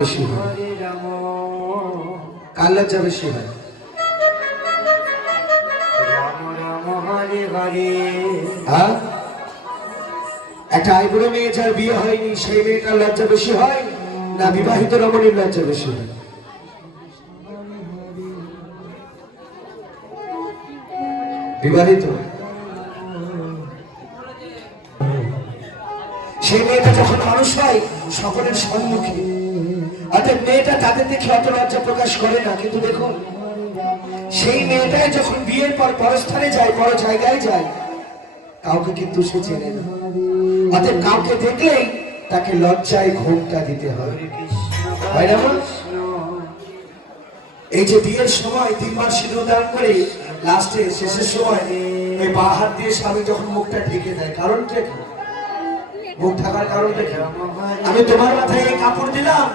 বেশি হয়, কার লজ্জা বেশি হয়? হ্যাঁ, একটা আইবুড়ো মেয়ে যার বিয়ে হয়নি সেই মেয়েটার লজ্জা বেশি হয় না বিবাহিত রমণীর লজ্জা বেশি হয়? বিবাহিত। সেই মেয়েটা যখন মানুষ হয় সকলের সম্মুখে, অর্থাৎ মেয়েটা তাদের দেখে অত লজ্জা প্রকাশ করে না, কিন্তু দেখুন সেই মেয়েটাই যখন বিয়ের পর পরস্থানে যায়, বড় জায়গায় যায়, কাউকে কিন্তু সে চেনে না। অর্থাৎ কাউকে দেখলেই তাকে লজ্জায় ঘোমটা দিতে হয়, হয় না? এই যে বিয়ের সময় 3 বার সিঁদুর দান করে লাস্টে শেষের সময় এই বাঁ হাত দিয়ে স্বামী যখন মুখটা ঢেকে দেয়, কারণটা কি? মুখ ঢাকার কারণটা কি? আমি তোমার মাথায় এই কাপড় দিলাম,